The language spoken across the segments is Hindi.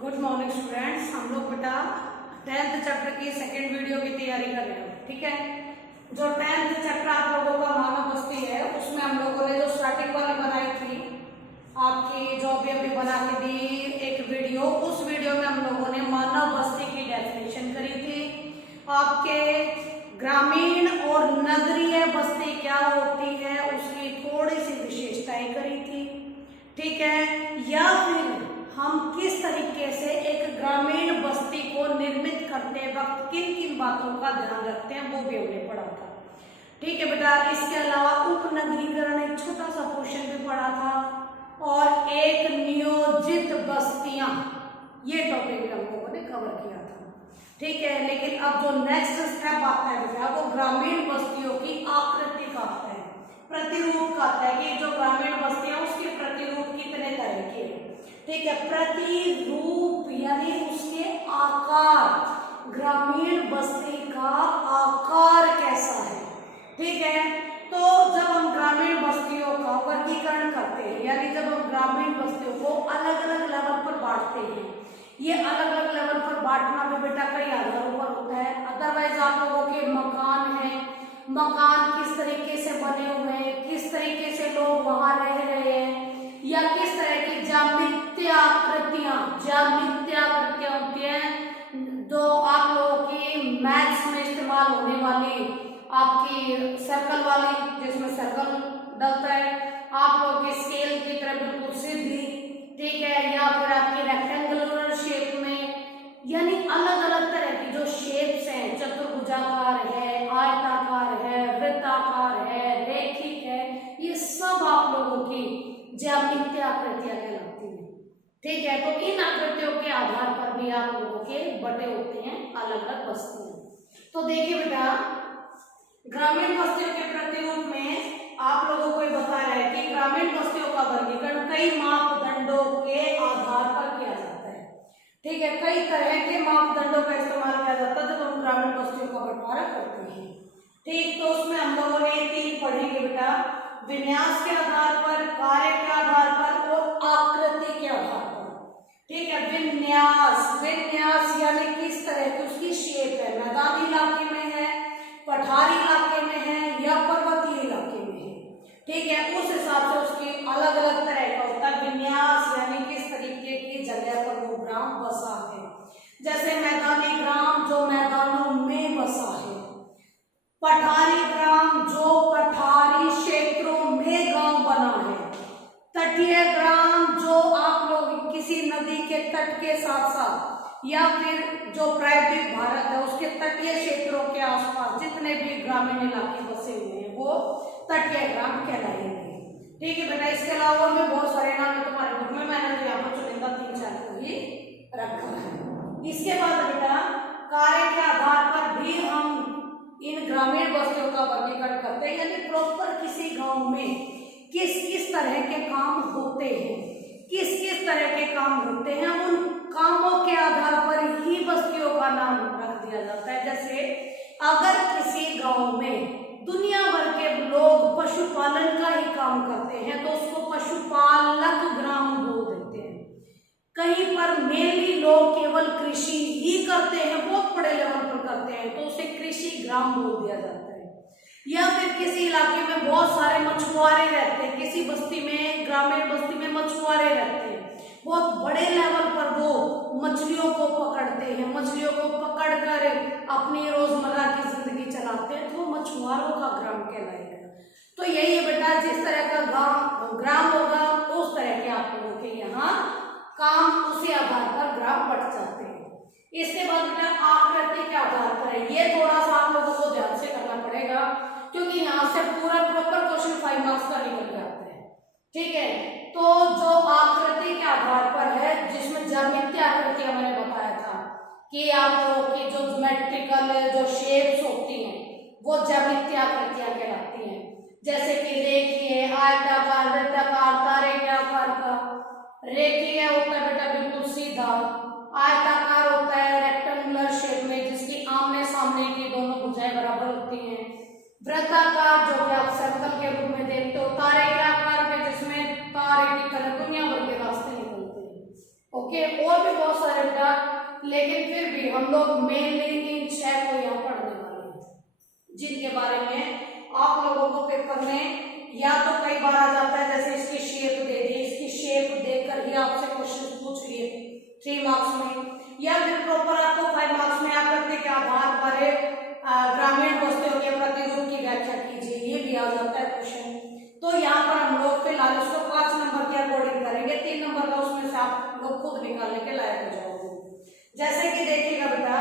Good morning students. हम लोग बेटा 10th चैप्टर की सेकंड वीडियो की तैयारी कर रहे हैं। ठीक है, जो 10th चैप्टर आप लोगों का मानव बस्ती है उसमें हम लोगों ने जो स्टार्टिंग वाली बनाई थी आपकी, जो अभी बना के दी एक वीडियो, उस वीडियो में हम लोगों ने मानव बस्ती की डेफिनेशन करी थी। आपके ग्रामीण और नगरीय बस्ती क्या होती है उसकी थोड़ी सी विशेषताएं करी थी। ठीक है, या फिर हम किस तरीके से एक ग्रामीण बस्ती को निर्मित करते वक्त किन किन बातों का ध्यान रखते हैं वो भी हमने पढ़ा था। ठीक है बेटा, इसके अलावा उपनगरीकरण एक छोटा सा पोर्शन भी पढ़ा था और एक नियोजित बस्तियां, ये टॉपिक भी हम लोगों ने कवर किया था। ठीक है, लेकिन अब जो नेक्स्ट स्टेप आता है बेटा वो ग्रामीण बस्तियों की आकृति का आता है, प्रतिरूप का आता है कि जो ग्रामीण बस्तियां उसके प्रतिरूप कितने तरह के हैं। ठीक है, प्रतिरूप यानी उसके आकार, ग्रामीण बस्ती का आकार कैसा है। ठीक है, तो जब हम ग्रामीण बस्तियों का वर्गीकरण करते हैं यानी जब हम ग्रामीण बस्तियों को अलग अलग लेवल पर बांटते हैं, ये अलग अलग लेवल पर बांटना भी बेटा कई आधारों पर होता है। अदरवाइज आप लोगों के मकान है, मकान किस तरीके से बने हुए हैं, किस तरीके से लोग वहां रह रहे हैं, या किस तरह की ज्यामितीय आकृतियां होती हैं जो आप लोगों की मैथ्स में इस्तेमाल होने वाली, आपकी सर्कल वाली जिसमें सर्कल डलता है, आप लोगों की स्केल की तरह बिल्कुल सीधी। ठीक है, या फिर आपकी रेक्टेंगुलर शेप में, यानी अलग अलग तरह की जो शेप्स हैं, चतुर्भुजाकार है, आयताकार है, वृत्ताकार है, रेखिक है, ये सब आप लोगों की ज्यामितीय आकृतियां कहलाती हैं। ठीक है, तो इन आकृतियों के आधार पर भी आप लोगों के बटे होते हैं अलग अलग बस्तियां। तो देखिए बेटा, ग्रामीण बस्तियों के प्रतिरूप में आप लोगों को बता रहा है कि ग्रामीण बस्तियों का वर्गीकरण कई मापदंडों के आधार पर किया जाता है। ठीक है, कई तरह के मापदंडों का इस्तेमाल किया जाता है जब हम ग्रामीण बस्तियों का बंटवारा करते हैं। ठीक, तो उसमें हम लोगों ने 3 पढ़ेंगे बेटा, विन्यास के आधार पर, कार्य के आधार पर और आकृति के आधार पर। ठीक है, विन्यास यानी किस तरह की उसकी शेप है, मैदानी इलाके में है, पठारी इलाके में है या पर्वतीय इलाके में है। ठीक है, उस हिसाब से उसकी अलग अलग तरह का होता है विन्यास, यानी किस तरीके की जगह पर वो ग्राम बसा है। जैसे मैदानी ग्राम जो मैदानों में बसा है, पठारी ग्राम जो पठारी क्षेत्रों में गांव बना है, तटीय ग्राम जो आप लोग किसी नदी के तट के साथ साथ या फिर जो प्रायद्वीप भारत है उसके तटीय क्षेत्रों के आसपास जितने भी ग्रामीण इलाके बसे हुए हैं वो तटीय ग्राम कहलाएंगे। ठीक है बेटा, इसके अलावा में बहुत सारे नाम है तुम्हारे बुक में, मैंने तो यहाँ पर चुनिंदा 3-4 को ही रखा है। इसके बाद बेटा कार्य के आधार पर भी हम इन ग्रामीण बस्तियों का वर्गीकरण करते हैं, यानी प्रॉपर किसी गांव में किस किस तरह के काम होते हैं, किस किस तरह के काम होते हैं, उन कामों के आधार पर ही बस्तियों का नाम रख दिया जाता है। जैसे अगर किसी गांव में दुनिया भर के लोग पशुपालन का ही काम करते हैं तो उसको पशुपालक ग्राम बोल देते हैं। कहीं पर मेनली लोग केवल कृषि ही करते हैं, बहुत बड़े लेवल पर करते हैं, तो उसे कृषि ग्राम बोल दिया जाता है। या फिर किसी इलाके में बहुत सारे मछुआरे रहते हैं, किसी बस्ती में, ग्रामीण बस्ती में मछुआरे रहते हैं, बहुत बड़े लेवल पर वो मछलियों को पकड़ते हैं, मछलियों को पकड़कर अपनी रोजमर्रा की जिंदगी चलाते हैं, तो वो मछुआरों का ग्राम कहलाएगा। तो यही है बेटा, जिस तरह का ग्राम होगा उस तरह के आप लोगों के यहाँ काम उसी आधार पर ग्राम बढ़ जाते हैं। इसके बाद बेटा आकृति के आधार पर है, ये थोड़ा सा आप लोगों को ध्यान से करना पड़ेगा क्योंकि यहाँ से पूरा प्रॉपर क्वेश्चन 5 मार्क्स का निकल जाता है। ठीक है, तो जो आकृति के आधार पर है, जिसमें ज्यामितीय आकृतियां मैंने बताया था कि आप लोगों की जो ज्योमेट्रिकल जो शेप्स होती हैं वो ज्यामितीय आकृतियां कहलाती हैं। जैसे कि रेखीय, आयताकार, वृत्ताकार, तारे के आकार का। रेखीय होता है बेटा बिल्कुल सीधा, आयताकार होता है रेक्टेंगुलर शेप में जिसकी आमने सामने की दोनों भुजाएं बराबर होती हैं। वृत्ताकार जो कि आप सर्कल के रूप में देखते हो, तारे के आकार में जिसमें तारे की तरह दुनिया भर के रास्ते निकलते हैं, ओके, और भी बहुत सारे बेटा, लेकिन फिर भी हम लोग मेनली इन 6 को यहाँ पढ़ने वाले हैं, जिनके बारे में आप लोगों को पेपर में या तो कई बार आ जाता है, जैसे इसकी शेप दे दी, इसकी शेप देकर ही आपसे क्वेश्चन पूछ लिए 3 मार्क्स में, या फिर प्रॉपर आपको 5 मार्क्स में आकर के आधार पर ग्रामीण वस्तुओं के प्रतिरूप की व्याख्या कीजिए, ये भी आ जाता है क्वेश्चन। तो यहाँ पर हम लोग फिलहाल उसको 5 नंबर के अकॉर्डिंग करेंगे, 3 नंबर का उसमें से आप लोग खुद निकालने के लायक हो जाओगे। जैसे कि देखिएगा बेटा,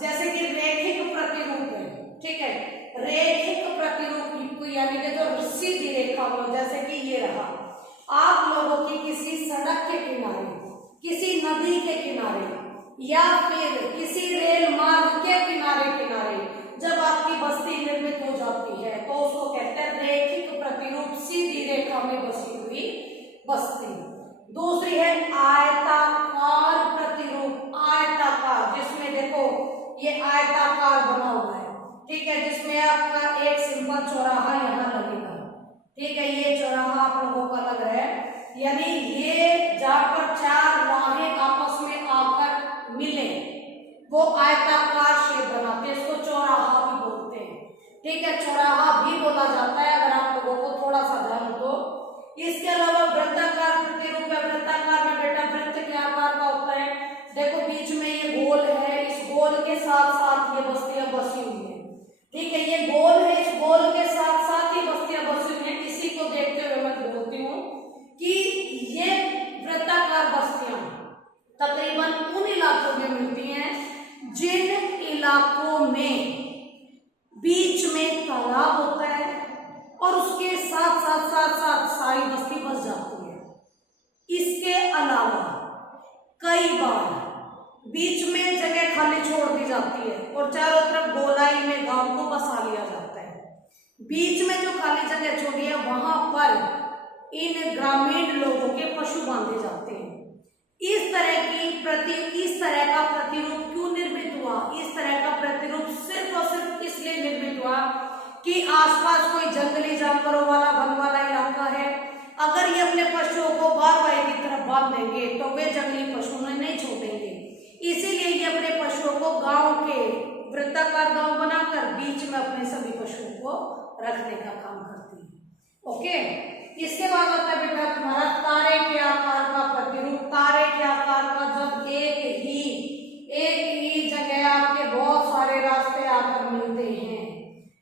जैसे कि रेखिक प्रतिरूप है, ठीक है, रेखिक प्रतिरूप यानी कि जो सीधी रेखा हो, जैसे कि ये रहा, आप लोगों की किसी सड़क के किनारे, किसी नदी के किनारे या फिर किसी रेल मार्ग के किनारे किनारे जब आपकी बस्ती निर्मित हो जाती है तो उसको कहते हैं रेखिक प्रतिरूप, सीधी रेखा में बसी हुई बस्ती। दूसरी है आयताकार प्रतिरूप, आयताकार, जिसमें देखो ये आयताकार बना हुआ है, ठीक है, जिसमें आपका एक सिंपल चौराहा यहाँ लगेगा, ठीक है, ये चौराहा आप लोगों का लग रहा है, यानी ये जाकर 4 राहें आपस में आकर मिले वो आयताकार शेप बनाते हैं, इसको चौराहा भी बोलते हैं, ठीक है, चौराहा भी बोला जाता है अगर आप लोगों को थोड़ा सा ध्यान हो तो। इसके अलावा वृत्ताकार प्रतिरूप है, वृत्ताकार में बेटा वृत्त के आकार का होता है, देखो बीच में ये गोल है, इस गोल के साथ साथ ये बस्तियां बसी हुई है, ठीक है, ये गोल है, इस गोल के साथ साथ ही बस्तियां बसी हुई हैं। इसी को देखते हुए मैं बोलती हूँ कि ये वृत्ताकार बस्तियां तकरीबन उन इलाकों में मिलती हैं जिन इलाकों में बीच में तालाब होता है और उसके साथ साथ सारी बस्ती बस जाती है। इसके अलावा कई बार बीच में जगह खाली छोड़ दी जाती है और चारों तरफ गोलाई में गांव को बसा लिया जाता है। बीच में जो खाली जगह छोड़ी है वहां पर इन ग्रामीण लोगों के पशु बांधे जाते हैं। इस तरह का प्रतिरूप क्यों निर्मित हुआ? इस तरह का प्रतिरूप सिर्फ और सिर्फ इसलिए निर्मित हुआ कि आसपास कोई जंगली जानवरों वाला वन वाला इलाका है, अगर ये अपने पशुओं को बारवाई की तरफ बांध देंगे तो वे जंगली पशु नहीं छोड़ेंगे, इसीलिए ये अपने पशुओं को गांव के वृत्ताकार गांव बनाकर बीच में अपने सभी पशुओं को रखने का काम करती है। ओके, इसके बाद आता है बेटा तुम्हारा तारे के आकार का प्रतिरूप। तारे के आकार का जब एक ही जगह आपके बहुत सारे रास्ते आकर मिलते हैं,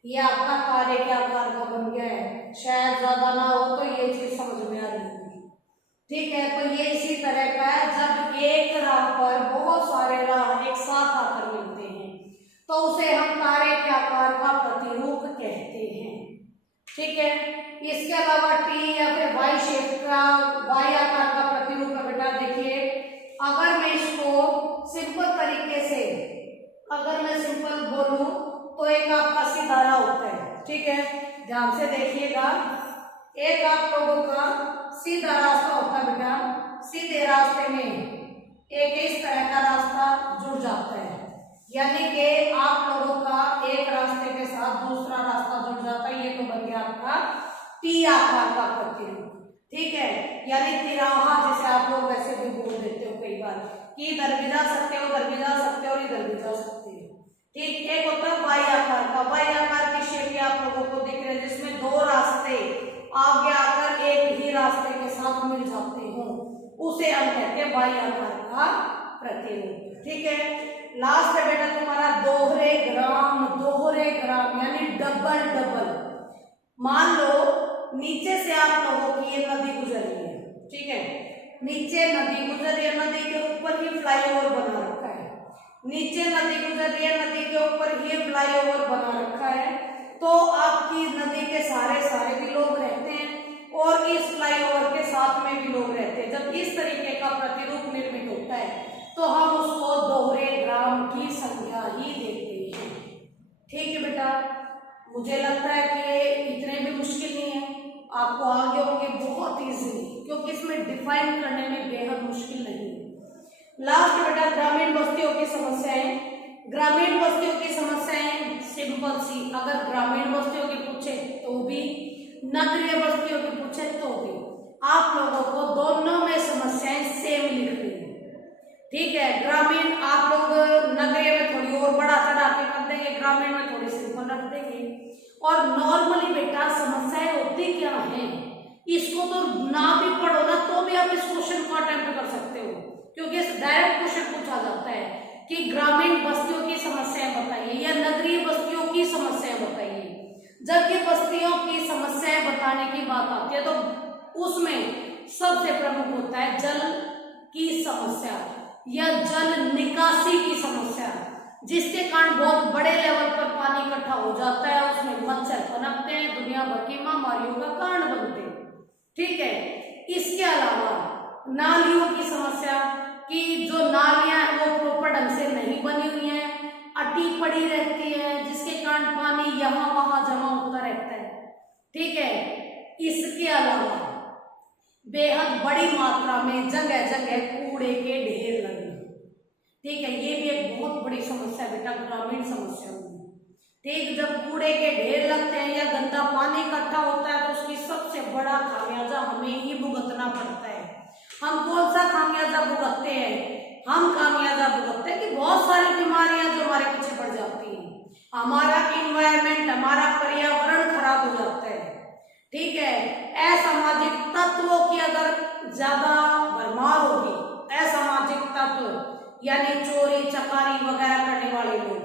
ये आपका तारे के आकार का बन गया है। शायद ज्यादा ना हो तो ये चीज समझ में आ रही होगी, ठीक है, तो ये इसी तरह का है, जब एक राह पर बहुत सारे राह एक साथ आकर मिलते हैं तो उसे हम तारे के आकार का प्रतिरूप कहते हैं, ठीक है। इसके अलावा टी या फिर वाई शेप का, वाई आकार का प्रतिरूप है बेटा। देखिए, अगर मैं इसको सिंपल तरीके से अगर मैं सिंपल बोलूं तो एक आपका सीधा राह होता है, ठीक है, ध्यान से देखिएगा, एक आप लोगों का सीधा रास्ता होता है बेटा, सीधे रास्ते में एक इस तरह का रास्ता जुड़ जाता है, यानी कि आप लोगों का एक रास्ते के साथ दूसरा रास्ता जुड़ जाता है, ये तो बन गया आपका टी आकार का प्रतिरूप, ठीक है, यानी तिराहा जिसे आप लोग वैसे भी बोल देते हो कई बार कि इधर भी जा सकते हो, उधर भी जा सकते हो और इधर भी जा सकते हो, ठीक। एक होता है वाई आकार का, वाई आकार की शेप आप लोगों को दिख रहे हैं जिसमें 2 रास्ते आगे आकर एक ही रास्ते के साथ मिल जाते हो, उसे हम कहते हैं वाई आकार का प्रतिरूप, ठीक है। लास्ट है बेटा तुम्हारा दोहरे ग्राम यानी डबल। मान लो नीचे से आप लोगों की ये नदी गुजर रही है, ठीक है, नीचे नदी गुजर रही है, नदी के ऊपर ही फ्लाईओवर बना रखा है, नीचे नदी गुजर रही है, नदी के ऊपर ही फ्लाईओवर बना रखा है, तो आपकी नदी के सारे भी लोग रहते हैं और इस फ्लाईओवर के साथ में भी लोग रहते हैं। जब इस तरीके का प्रतिरूप निर्मित होता है तो हम उसको दोहरे ग्राम की संख्या ही देते हैं, ठीक है बेटा। मुझे लगता है कि इतने भी मुश्किल नहीं है, आपको आगे होंगे बहुत इजीली, क्योंकि इसमें डिफाइन करने में बेहद मुश्किल नहीं है। लास्ट बेटा ग्रामीण बस्तियों की समस्याएं। ग्रामीण बस्तियों की समस्याएं सिंपल सी, अगर ग्रामीण बस्तियों की पूछे तो भी, नगरीय बस्तियों की पूछे तो भी, आप लोगों को दोनों में समस्याएं सेम लिखनी है, ठीक है। ग्रामीण आप लोग नगरीय में थोड़ी और बड़ा चढ़ा के कर देंगे, ग्रामीण में थोड़ी सिंपल रख देंगे। और नॉर्मली बेटा समस्याएं होती क्या है, इसको तो ना भी पढ़ो ना तो भी आप इस क्वेश्चन को अटेम्प्ट कर सकते हो, क्योंकि डायरेक्ट क्वेश्चन पूछा जाता है कि ग्रामीण बस्तियों की समस्याएं बताइए या नगरीय बस्तियों की समस्याएं बताइए। जब ये बस्तियों की समस्याएं बताने की बात आती है तो उसमें सबसे प्रमुख होता है जल की समस्या या जल निकासी की समस्या, जिसके कारण बहुत बड़े लेवल पर पानी इकट्ठा हो जाता है, उसमें मच्छर पनपते हैं, दुनिया भर की महामारियों का कारण बनते हैं। ठीक है। इसके अलावा नालियों की समस्या कि जो नालियां हैं वो प्रॉपर ढंग से नहीं बनी हुई हैं, अटी पड़ी रहती है, जिसके कारण पानी यहाँ वहां जमा होता रहता है। ठीक है। इसके अलावा बेहद बड़ी मात्रा में जगह जगह कूड़े के ढेर लगे। ठीक है। ये भी एक बहुत बड़ी समस्या बेटा ग्रामीण समस्या में। ठीक, जब कूड़े के ढेर लगते हैं या गंदा पानी इकट्ठा होता है तो उसकी सबसे बड़ा खामियाजा हमें ही भुगतना पड़ता है। हम कौन सा खामियाजा भुगतते हैं? हम खामियाजा भुगतते हैं कि बहुत सारी बीमारियां जो हमारे पीछे पड़ जाती हैं, हमारा इन्वायरमेंट, हमारा पर्यावरण खराब हो जाता है। ठीक है। असामाजिक तत्वों की अगर ज्यादा भरमार होगी, असामाजिक तत्व यानी चोरी चकारी वगैरह करने वाले लोग,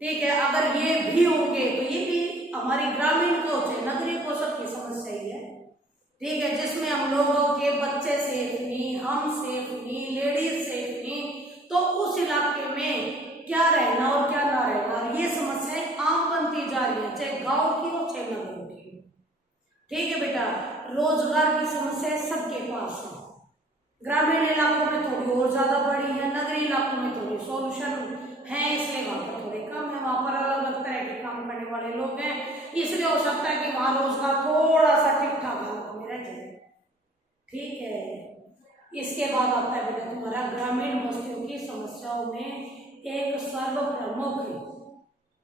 ठीक है, अगर ये भी होंगे तो ये भी हमारी ग्रामीण को से नगरीय को सबकी समस्या ही है। ठीक है। जिसमें हम लोगों के बच्चे सेफ नहीं, हम सेफ नहीं, लेडीज सेफ नहीं, तो उस इलाके में क्या रहना और क्या ना रहना, ये समस्याएं आम बनती जा रही है, चाहे गांव की हो चाहे नगरों की। ठीक है बेटा। रोजगार की समस्या सबके पास है, ग्रामीण इलाकों में थोड़ी और ज्यादा बड़ी है, नगरीय इलाकों में थोड़ी सॉल्यूशन है, इसलिए वहां पर थोड़े कम है, वहां पर अलग अलग तरह के काम करने वाले लोग हैं, इसलिए हो सकता है कि वहां रोजगार थोड़ा सा ठीक ठाक हालत में रह जाए। ठीक है। इसके बाद आता है बेटा तुम्हारा ग्रामीण बस्तियों की समस्याओं में एक सर्वप्रमुख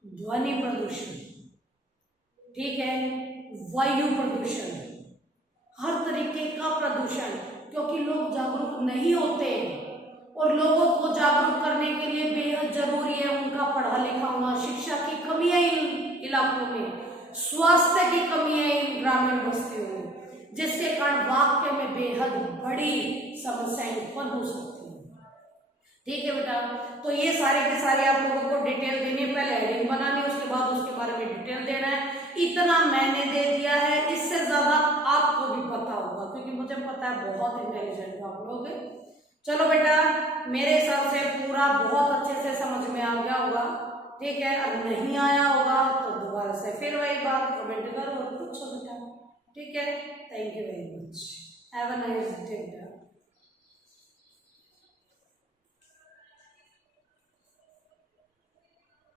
ध्वनि प्रदूषण। ठीक है। वायु प्रदूषण, हर तरीके का प्रदूषण, क्योंकि लोग जागरूक नहीं होते और लोगों को जागरूक करने के लिए बेहद जरूरी है उनका पढ़ा लिखा होना। शिक्षा की कमी है इन इलाकों में, स्वास्थ्य की कमी है इन ग्रामीण बस्तियों में, जिसके कारण वाक्य में बेहद बड़ी समस्याएं उत्पन्न हो सकती है। ठीक है बेटा। तो ये सारे के सारे आप लोगों को डिटेल देनी, पहले हेडिंग बनानी, उसके बाद उसके बारे में डिटेल देना है। इतना मैंने दे दिया है, इससे ज्यादा आपको भी पता होगा, क्योंकि मुझे पता है बहुत इंटेलिजेंट आप लोग। चलो बेटा, मेरे हिसाब से पूरा बहुत अच्छे से समझ में आ गया होगा। ठीक है। अगर नहीं आया होगा तो दोबारा से फिर वही बात कमेंट करो और पूछो बेटा। ठीक है। Thank you very much. Have a nice day बेटा।